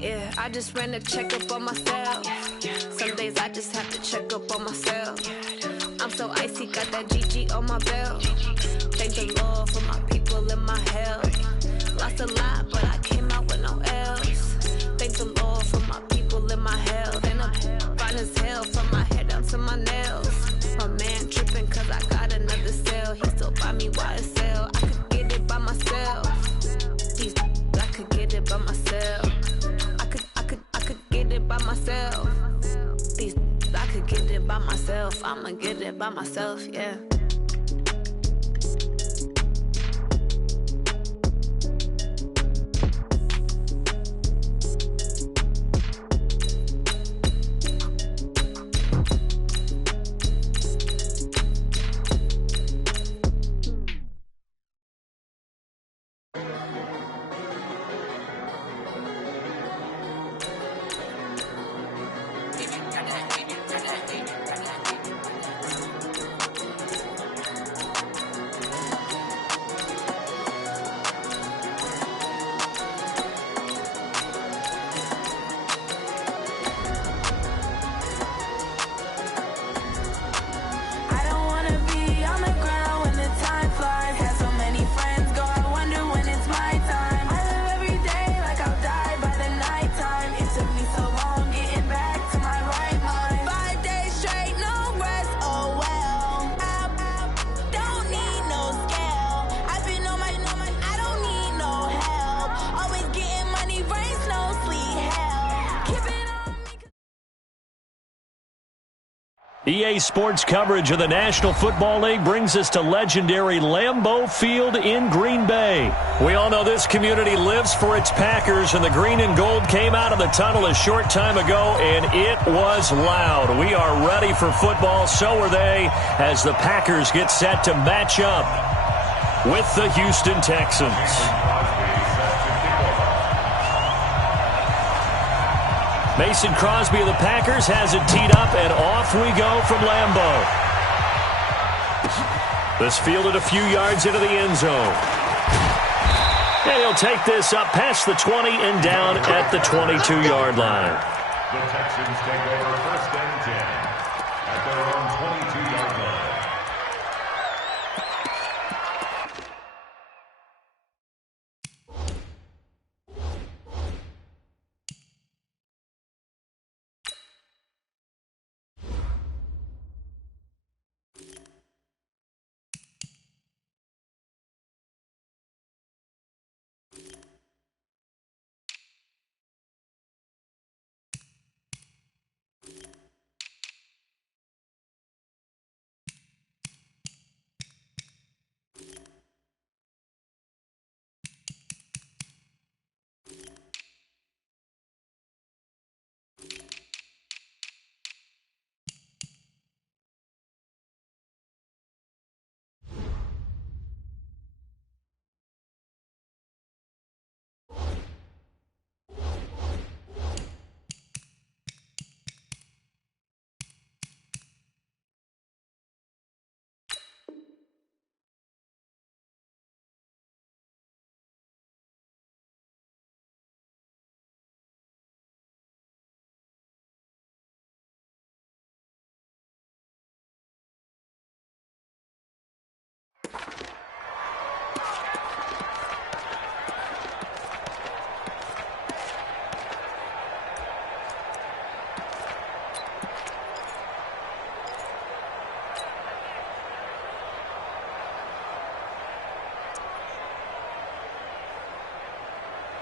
Yeah, I just ran a checkup on myself. Some days I just have to check up on myself. I'm so icy, got that GG on my belt. Thank the Lord for my people and my health. Lost a lot, but I came out with no else. Thank the Lord for my people and my health. And I'm fine as hell from my head down to my nails. My man tripping cause I got another cell. He still buy me YSL. I could get it by myself. I could get it by myself. I could get it by myself. I could get it by myself. I'ma get it by myself, yeah. EA Sports coverage of the National Football League brings us to legendary Lambeau Field in Green Bay. We all know this community lives for its Packers, and the green and gold came out of the tunnel a short time ago, and it was loud. We are ready for football, so are they, as the Packers get set to match up with the Houston Texans. Mason Crosby of the Packers has it teed up, and off we go from Lambeau. This fielded a few yards into the end zone. And he'll take this up past the 20 and down at the 22-yard line. The Texans take over 1st and 10 at their own 22-yard line.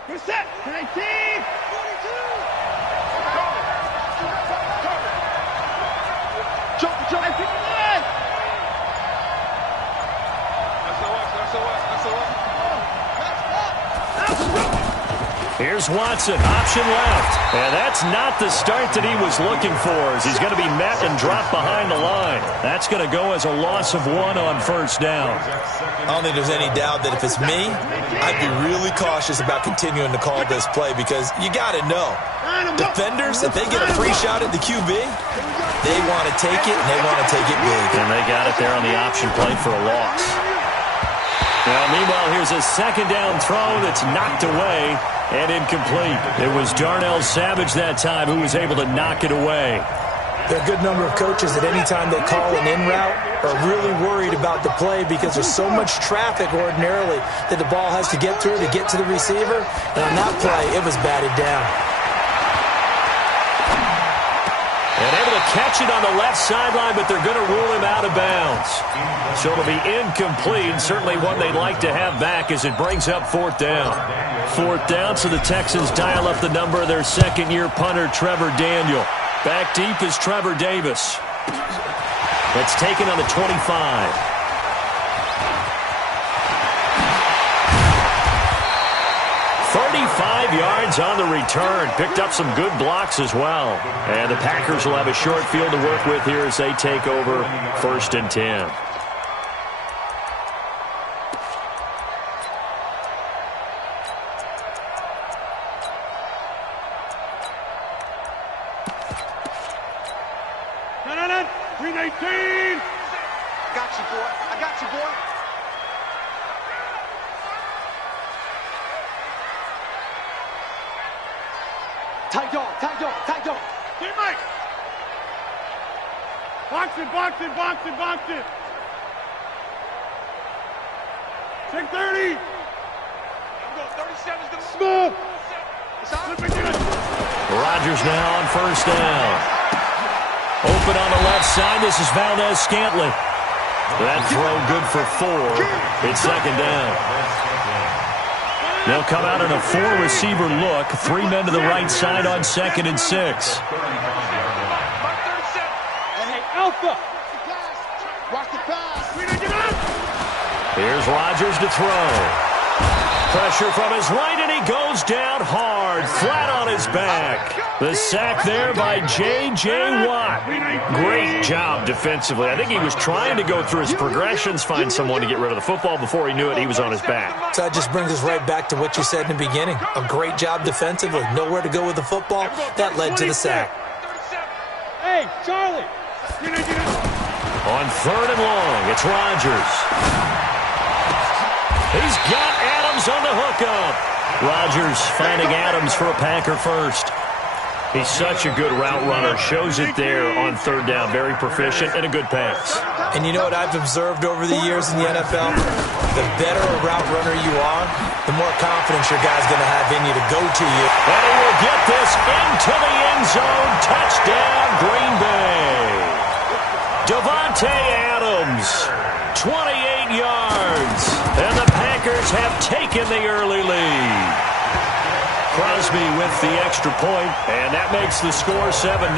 We're set. 19. 42. Jump. I pick the line. Here's Watson, option left. And that's not the start that he was looking for, as he's going to be met and dropped behind the line. That's going to go as a loss of 1 on 1st down. I don't think there's any doubt that if it's me, I'd be really cautious about continuing to call this play, because you got to know, defenders, if they get a free shot at the QB, they want to take it, and they want to take it big. And they got it there on the option play for a loss. Now, meanwhile, here's a second down throw that's knocked away and incomplete. It was Darnell Savage that time who was able to knock it away. There are a good number of coaches that any time they call an in route are really worried about the play because there's so much traffic ordinarily that the ball has to get through to get to the receiver. And on that play, it was batted down. And able to catch it on the left sideline, but they're going to rule him out of bounds. So it'll be incomplete, certainly one they'd like to have back as it brings up fourth down. Fourth down, so the Texans dial up the number of their second-year punter, Trevor Daniel. Back deep is Trevor Davis. That's taken on the 25. 35 yards on the return. Picked up some good blocks as well. And the Packers will have a short field to work with here as they take over 1st and 10. Box it. 630. 37's gonna smoke. Rodgers now on 1st down. Open on the left side. This is Valdez-Scantling. That throw good for 4. It's 2nd down. They'll come out in a 4-receiver look. 3 men to the right side on 2nd and 6. Hey, Alpha. Watch the pass. Here's Rodgers to throw. Pressure from his right, and he goes down hard, flat on his back. The sack there by J.J. Watt. Great job defensively. I think he was trying to go through his progressions, find someone to get rid of the football. Before he knew it, he was on his back. So that just brings us right back to what you said in the beginning. A great job defensively. Nowhere to go with the football. That led to the sack. Hey, Charlie. On 3rd and long, it's Rodgers. He's got Adams on the hookup. Rodgers finding Adams for a Packer first. He's such a good route runner. Shows it there on 3rd down. Very proficient and a good pass. And you know what I've observed over the years in the NFL? The better a route runner you are, the more confidence your guy's going to have in you to go to you. And he will get this into the end zone. Touchdown, Green Bay. Davante Adams, 28 yards. And the Packers have taken the early lead. Crosby with the extra point, and that makes the score 7-0.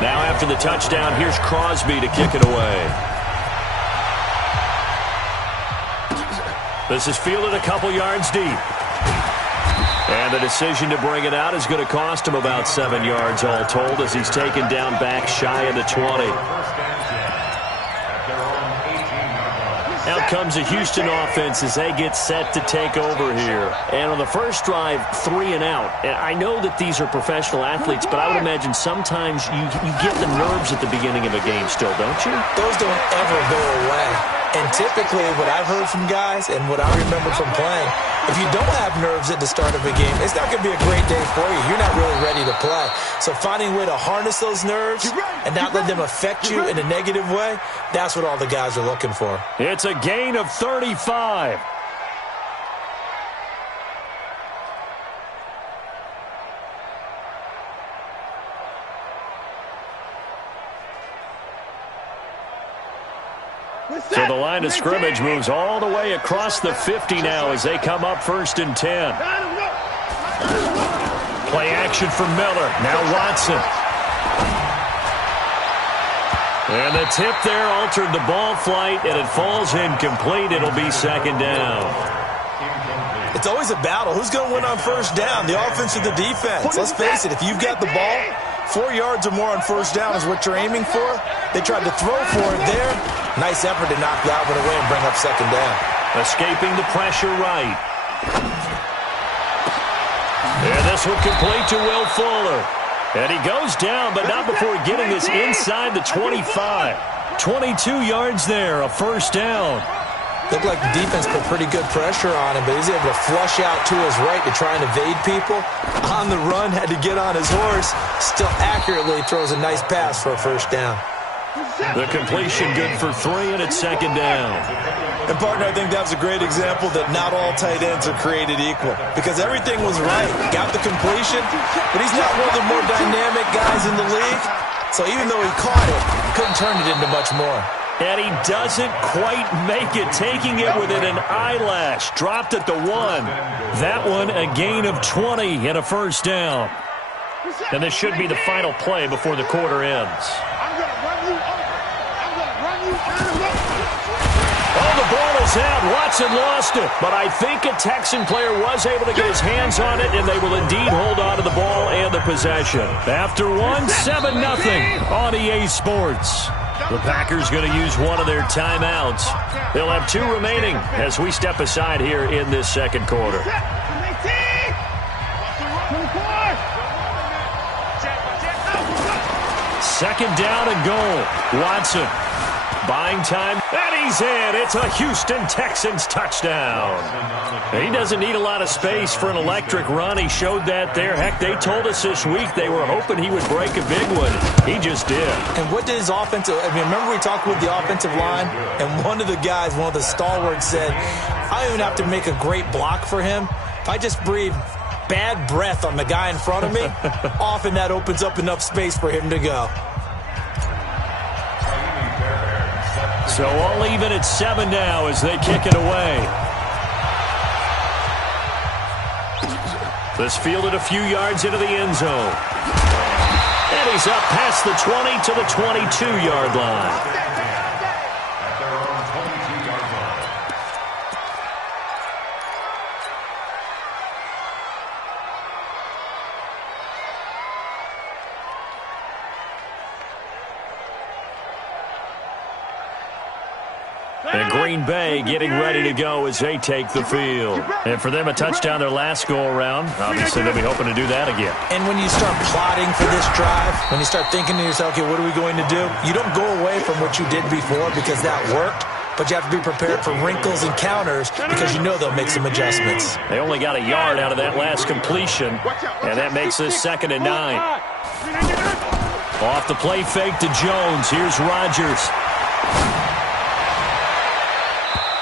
Now after the touchdown, here's Crosby to kick it away. This is fielded a couple yards deep. And the decision to bring it out is going to cost him about 7 yards all told as he's taken down back shy of the 20. Out comes the Houston offense as they get set to take over here. And on the first drive, 3 and out. And I know that these are professional athletes, but I would imagine sometimes you get the nerves at the beginning of a game still, don't you? Those don't ever go away. And typically what I've heard from guys and what I remember from playing, if you don't have nerves at the start of a game, it's not going to be a great day for you. You're not really ready to play. So finding a way to harness those nerves and not let them affect you in a negative way, that's what all the guys are looking for. It's a gain of 35. So the line of scrimmage moves all the way across the 50 now as they come up 1st and 10. Play action for Miller. Now Watson. And the tip there altered the ball flight, and it falls incomplete. It'll be 2nd down. It's always a battle. Who's going to win on 1st down, the offense or the defense? Let's face it, if you've got the ball, 4 yards or more on first down is what you're aiming for. They tried to throw for it there. Nice effort to knock that one away and bring up second down. Escaping the pressure right. And this one complete to Will Fuller. And he goes down, but not before getting this inside the 25. 22 yards there, a first down. Looked like the defense put pretty good pressure on him, but he's able to flush out to his right to try and evade people. On the run, had to get on his horse. Still accurately throws a nice pass for a first down. The completion good for 3, and it's second down. And, partner, I think that was a great example that not all tight ends are created equal, because everything was right. Got the completion, but he's not one of the more dynamic guys in the league. So even though he caught it, he couldn't turn it into much more. And he doesn't quite make it, taking it within an eyelash. Dropped at the 1. That one a gain of 20 and a first down. And this should be the final play before the quarter ends. Oh, the ball is out. Watson lost it. But I think a Texan player was able to get his hands on it, and they will indeed hold on to the ball and the possession. After 1, 7-0 on EA Sports. The Packers going to use one of their timeouts. They'll have 2 remaining as we step aside here in this second quarter. Second down and goal. Watson buying time, and he's in. It's a Houston Texans touchdown. He doesn't need a lot of space for an electric run. He showed that there. Heck, they told us this week they were hoping he would break a big one. He just did. And what did his offensive, remember we talked with the offensive line, and one of the guys, one of the stalwarts said, I don't even have to make a great block for him. If I just breathe bad breath on the guy in front of me, often that opens up enough space for him to go. So all even at 7 now as they kick it away. This fielded a few yards into the end zone. And he's up past the 20 to the 22-yard line. And Green Bay getting ready to go as they take the field. And for them, a touchdown their last go-around. Obviously, they'll be hoping to do that again. And when you start plotting for this drive, when you start thinking to yourself, okay, what are we going to do? You don't go away from what you did before because that worked, but you have to be prepared for wrinkles and counters because you know they'll make some adjustments. They only got a yard out of that last completion, and that makes this 2nd and 9. Off the play fake to Jones. Here's Rodgers.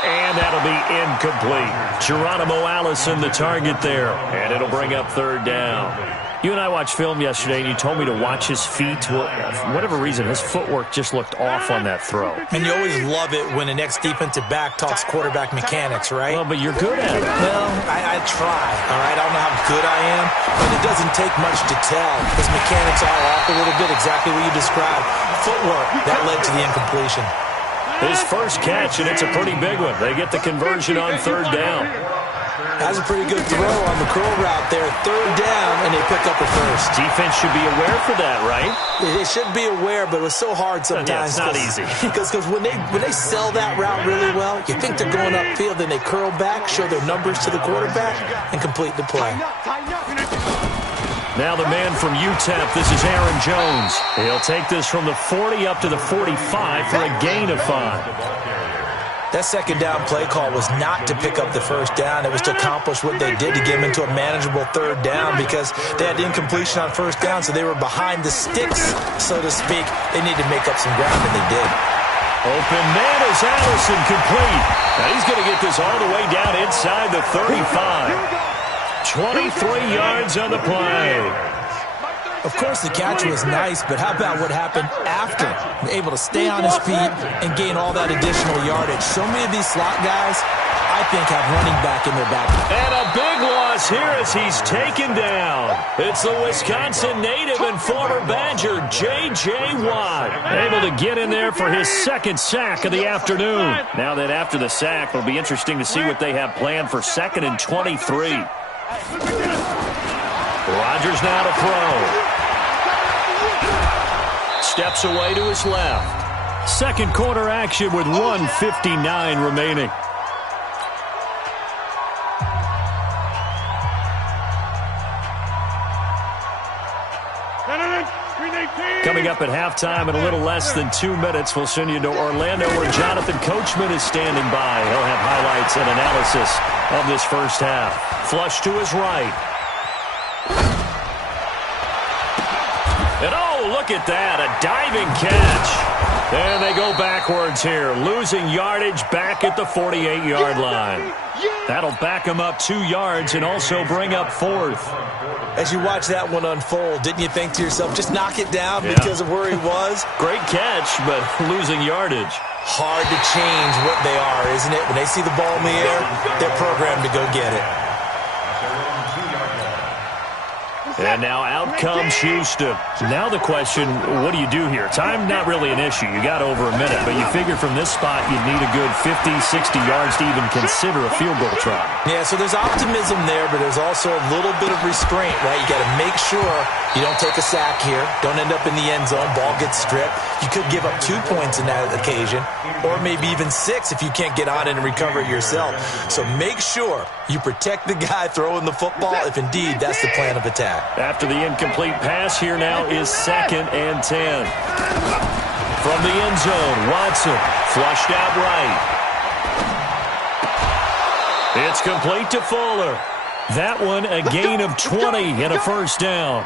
And that'll be incomplete. Geronimo Allison, the target there. And it'll bring up 3rd down. You and I watched film yesterday, and you told me to watch his feet. Well, for whatever reason, his footwork just looked off on that throw. And you always love it when an ex-defensive back talks quarterback mechanics, right? Well, but you're good at it. Well, I try, all right? I don't know how good I am, but it doesn't take much to tell. His mechanics are off a little bit, exactly what you described. Footwork, that led to the incompletion. His first catch, and it's a pretty big one. They get the conversion on 3rd down. That's a pretty good throw on the curl route there. 3rd down, and they pick up a first. Defense should be aware for that, right? They should be aware, but it was so hard sometimes. Yeah, it's not easy. Because when they sell that route really well, you think they're going upfield, then they curl back, show their numbers to the quarterback, and complete the play. Now the man from UTEP, this is Aaron Jones. He'll take this from the 40 up to the 45 for a gain of 5. That 2nd down play call was not to pick up the 1st down. It was to accomplish what they did to get them into a manageable 3rd down because they had incompletion on 1st down, so they were behind the sticks, so to speak. They needed to make up some ground, and they did. Open man is Allison, complete. Now he's going to get this all the way down inside the 35. 23 yards on the play. Of course, the catch was nice, but how about what happened after? Able to stay on his feet and gain all that additional yardage. So many of these slot guys, I think, have running back in their back. And a big loss here as he's taken down. It's the Wisconsin native and former Badger, J.J. Watt. Able to get in there for his 2nd sack of the afternoon. Now that after the sack, it'll be interesting to see what they have planned for 2nd and 23. Rodgers now to throw. steps away to his left. Second quarter action with 1:59 remaining. Coming up at halftime in a little less than 2 minutes, we'll send you to Orlando where Jonathan Coachman is standing by. He'll have highlights and analysis of this first half. Flush to his right. And oh, look at that, a diving catch. And they go backwards here, losing yardage back at the 48-yard line. That'll back them up 2 yards and also bring up fourth. As you watch that one unfold, didn't you think to yourself, just knock it down because of where he was? Great catch, but losing yardage. Hard to change what they are, isn't it? When they see the ball in the air, they're programmed to go get it. And now out comes Houston. Now the question, what do you do here? Time not really an issue. You got over a minute, but you figure from this spot you'd need a good 50, 60 yards to even consider a field goal try. Yeah, so there's optimism there, but there's also a little bit of restraint, right? You got to make sure you don't take a sack here. Don't end up in the end zone. Ball gets stripped. You could give up 2 points in that occasion, or maybe even 6 if you can't get on it and recover it yourself. So make sure you protect the guy throwing the football if indeed that's the plan of attack. After the incomplete pass, here now is 2nd and 10. From the end zone, Watson flushed out right. It's complete to Fuller. That one a gain of 20 and a first down.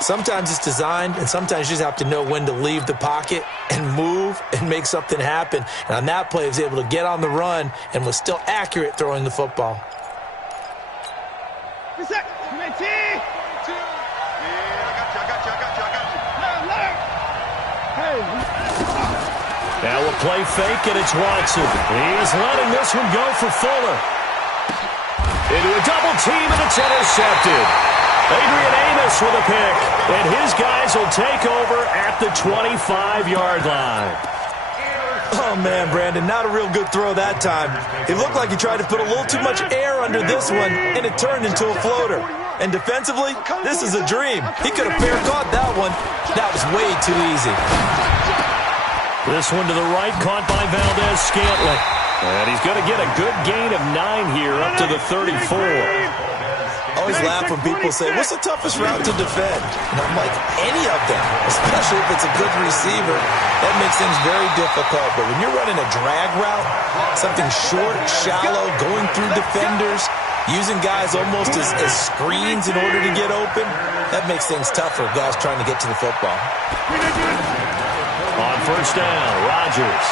Sometimes it's designed, and sometimes you just have to know when to leave the pocket and move and make something happen. And on that play, he was able to get on the run and was still accurate throwing the football. Now a play fake, and it's Watson. He's letting this one go for Fuller. Into a double team, and it's intercepted. Adrian Amos with a pick, and his guys will take over at the 25-yard line. Oh, man, Brandon, not a real good throw that time. It looked like he tried to put a little too much air under this one, and it turned into a floater. And defensively, this is a dream. He could have fair caught that one. That was way too easy. This one to the right, caught by Valdez-Scantling. And he's going to get a good gain of 9 here, up to the 34. I always laugh when people say, what's the toughest route to defend? And I'm like, any of them, especially if it's a good receiver. That makes things very difficult. But when you're running a drag route, something short, shallow, going through defenders, using guys almost as screens in order to get open, that makes things tougher, guys trying to get to the football. On first down, Rodgers.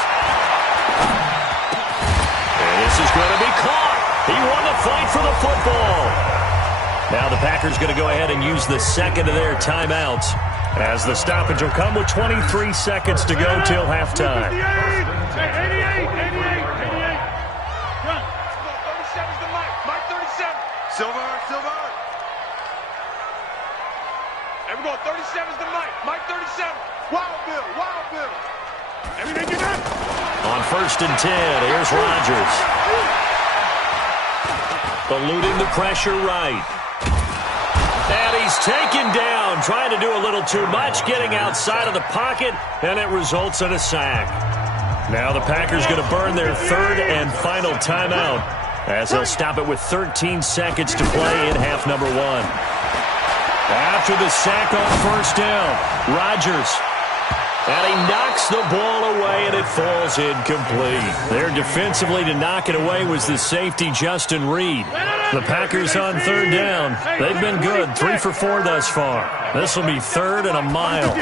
And this is going to be caught. He won the fight for the football. Now the Packers going to go ahead and use the second of their timeouts as the stoppage will come with 23 seconds to go till halftime. 88. Run. 37's the Mike. Mike 37. Silver. There we go. 37's the Mike. Mike 37. Wild Bill. Everything you got. On first and 10, here's Rodgers. Eluding the pressure right. And he's taken down, trying to do a little too much, getting outside of the pocket, and it results in a sack. Now the Packers going to burn their third and final timeout as they'll stop it with 13 seconds to play in half number 1. After the sack on first down, Rodgers. And he knocks the ball away, and it falls incomplete. There defensively to knock it away was the safety, Justin Reed. The Packers on third down. They've been good, 3 for 4 thus far. This will be third and a mile.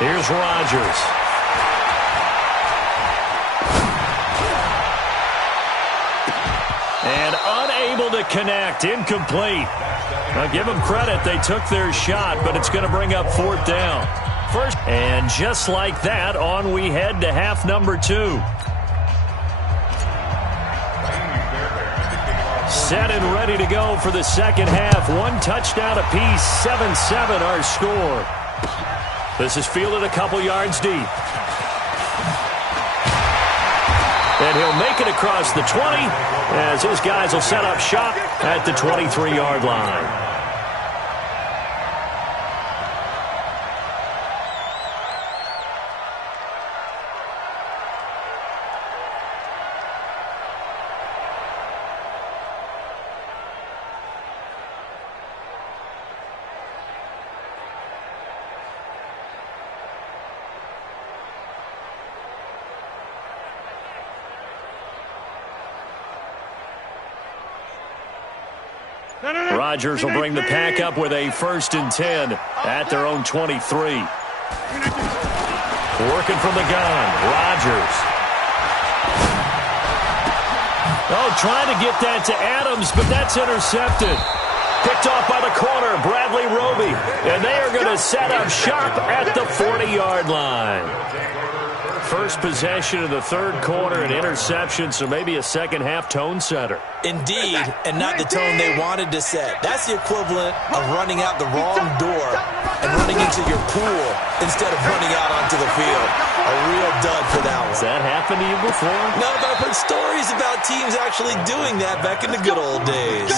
Here's Rodgers. And unable to connect, incomplete. Now give them credit, they took their shot, but it's going to bring up fourth down. First, and just like that, on we head to half number 2. Set and ready to go for the second half. 1 touchdown apiece, 7-7 our score. This is fielded a couple yards deep. And he'll make it across the 20 as his guys will set up shop at the 23-yard line. Rodgers will bring the pack up with a 1st and 10 at their own 23. Working from the gun, Rodgers. Oh, trying to get that to Adams, but that's intercepted. Picked off by the corner, Bradley Roby. And they are going to set up shop at the 40-yard line. First possession of the 3rd quarter, an interception, so maybe a second-half tone setter. Indeed, and not the tone they wanted to set. That's the equivalent of running out the wrong door and running into your pool instead of running out onto the field. A real dud for that one. Has that happened to you before? No, but I've heard stories about teams actually doing that back in the good old days.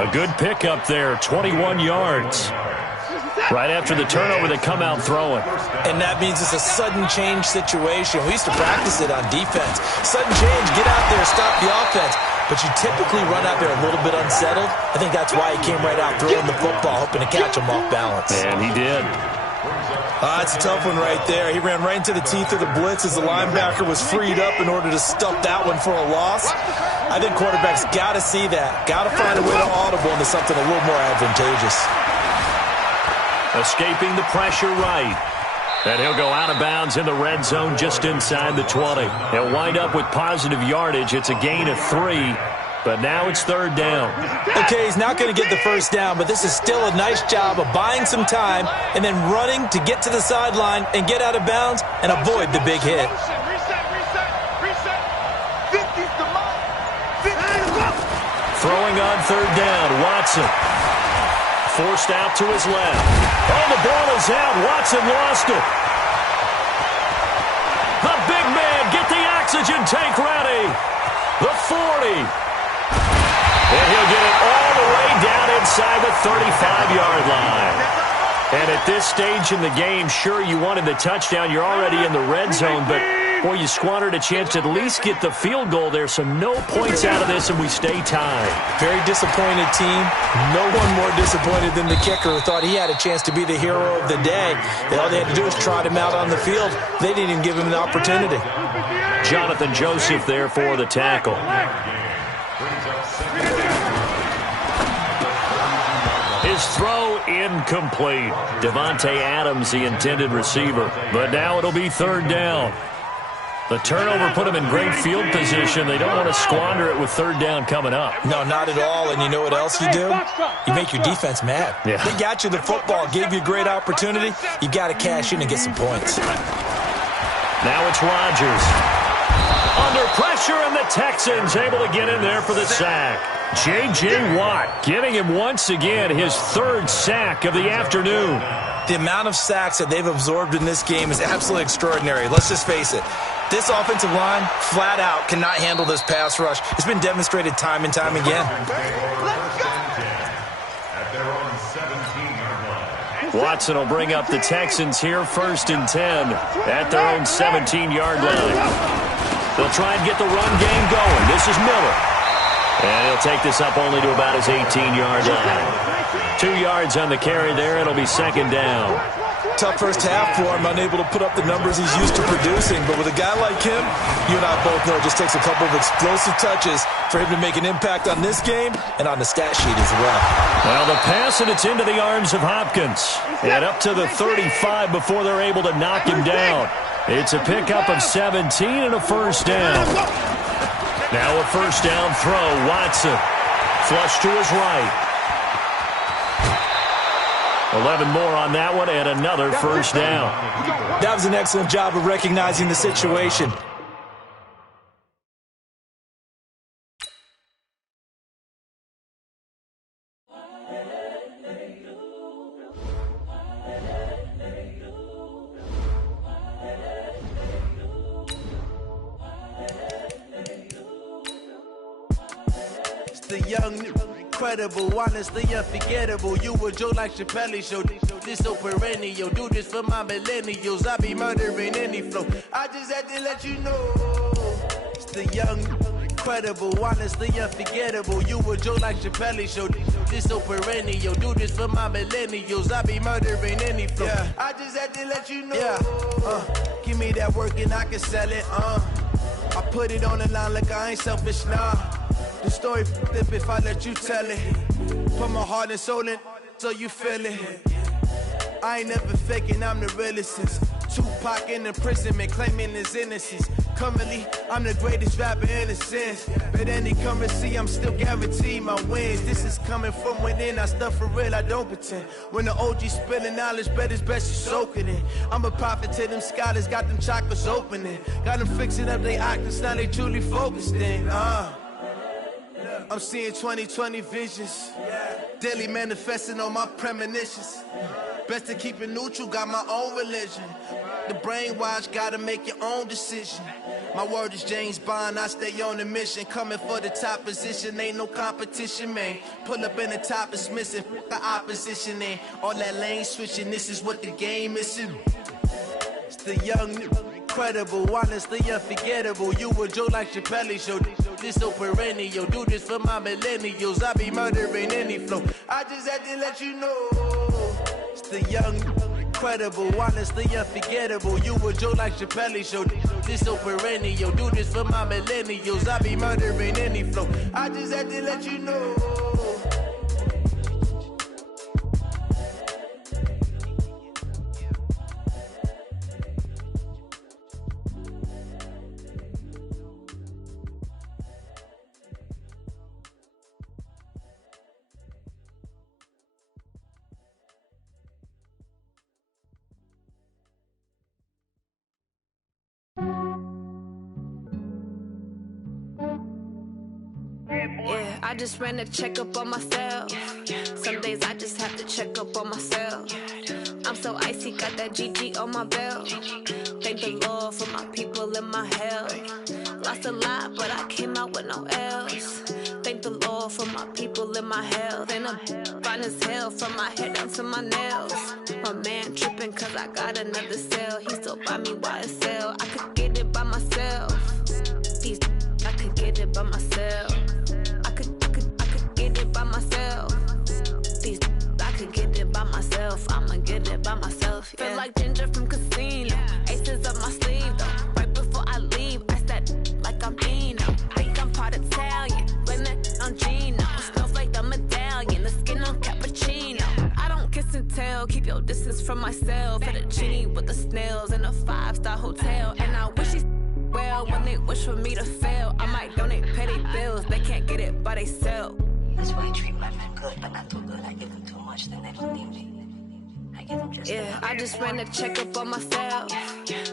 A good pickup there, 21 yards. Right after the turnover, they come out throwing. And that means it's a sudden change situation. We used to practice it on defense. Sudden change, get out there, stop the offense. But you typically run out there a little bit unsettled. I think that's why he came right out throwing the football, hoping to catch him off balance. And he did. That's a tough one right there. He ran right into the teeth of the blitz as the linebacker was freed up in order to stuff that one for a loss. I think quarterbacks got to see that. Got to find a way to audible into something a little more advantageous. Escaping the pressure right. And he'll go out of bounds in the red zone just inside the 20. He'll wind up with positive yardage. It's a gain of 3, but now it's 3rd down. Okay, he's not going to get the 1st down, but this is still a nice job of buying some time and then running to get to the sideline and get out of bounds and avoid the big hit. Throwing on 3rd down, Watson. Forced out to his left. Oh, the ball is out. Watson lost it. The big man, get the oxygen tank ready. The 40. And he'll get it all the way down inside the 35-yard line. And at this stage in the game, sure, you wanted the touchdown. You're already in the red zone, but boy, you squandered a chance to at least get the field goal there, so no points out of this, and we stay tied. Very disappointed team. No one more disappointed than the kicker, who thought he had a chance to be the hero of the day. All they had to do was trot him out on the field. They didn't even give him an opportunity. Jonathan Joseph there for the tackle. His throw incomplete. Devontae Adams, the intended receiver. But now it'll be 3rd down. The turnover put them in great field position. They don't want to squander it with 3rd down coming up. No, not at all. And you know what else you do? You make your defense mad. Yeah. They got you the football, gave you a great opportunity. You got to cash in and get some points. Now it's Rodgers. Under pressure, and the Texans able to get in there for the sack. J.J. Watt giving him once again his 3rd sack of the afternoon. The amount of sacks that they've absorbed in this game is absolutely extraordinary. Let's just face it. This offensive line, flat out, cannot handle this pass rush. It's been demonstrated time and time again. Watson will bring up the Texans here, 1st and 10 at their own 17-yard line. They'll try and get the run game going. This is Miller. And he'll take this up only to about his 18-yard line. 2 yards on the carry there. It'll be 2nd down. Tough first half for him, unable to put up the numbers he's used to producing. But with a guy like him, you and I both know it just takes a couple of explosive touches for him to make an impact on this game and on the stat sheet as well. Well, the pass, and it's into the arms of Hopkins. And up to the 35 before they're able to knock him down. It's a pickup of 17 and a 1st down. Now a 1st down throw. Watson. Flush to his right. 11 more on that one, and another 1st down. That was an excellent job of recognizing the situation. It's the young, incredible, honestly unforgettable. You a joke like Chappelle Show. This so perennial. Do this for my millennials. I be murdering any flow. I just had to let you know. It's the young, incredible, honestly unforgettable. You a joke like Chappelle Show. This so perennial. Do this for my millennials. I be murdering any flow. Yeah. I just had to let you know. Yeah. Give me that work and I can sell it. I put it on the line like I ain't selfish, nah. The story flip if I let you tell it. Put my heart and soul in, so you feel it. I ain't never faking, I'm the realest since Tupac in imprisonment, claiming his innocence. Currently, I'm the greatest rapper in a sense. But any currency, I'm still guaranteed my wins. This is coming from within, I stuff for real, I don't pretend. When the OG spilling knowledge, bet it's best you soak it in. I'm a prophet to them scholars, got them chakras opening. Got them fixing up their octaves, now they truly focused in. I'm seeing 2020 visions. Daily manifesting on my premonitions. Best to keep it neutral, got my own religion. The brainwash, gotta make your own decision. My word is James Bond, I stay on a mission. Coming for the top position, ain't no competition, man. Pull up in the top, it's missing, the opposition, ain't all that lane switching, this is what the game is. It's the young, incredible, honestly unforgettable. You a Joe like Chappelle show, this so perennial. Do this for my millennials, I be murdering any flow. I just had to let you know. It's the young, incredible, honestly unforgettable. You a Joe like Chappelle show, this so perennial. Do this for my millennials, I be murdering any flow. I just had to let you know. Yeah, I just ran a checkup on myself. Some days I just have to check up on myself. I'm so icy, got that GG on my belt. Thank the Lord for my people in my health. Lost a lot, but I came out with no L's. Thank the Lord for my people in my health. And I'm fine as hell from my head down to my nails. My man tripping cause I got another cell. He still buy me YSL. I could get it by myself. These I could get it by myself. I could get it by myself. These I could get it by myself. I'ma get it by myself. Yeah. Feel like Ginger from Casino. Aces up my sleeve though. Right before I leave, I said like I'm Dino. Think I'm part Italian. Blame that on Gino. Smells like the medallion. The skin on cappuccino. I don't kiss and tell. Keep your distance from myself. At a genie with the snails in a 5-star hotel. And I wish he's well when they wish for me to fail. I might donate petty bills. They can't get it by themselves. That's why you treat my friend good, but not too good. I give them too much, then they don't need me. I give them just yeah, I just ran a checkup on myself.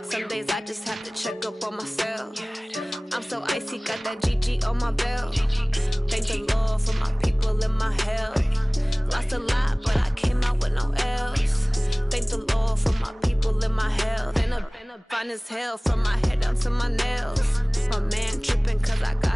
Some days I just have to check up on myself. I'm so icy, got that GG on my belt. Thank the Lord for my people in my health. Lost a lot, but I came out with no L's. Thank the Lord for my people in my health. And I'm fine as hell from my head down to my nails. My man tripping cause I got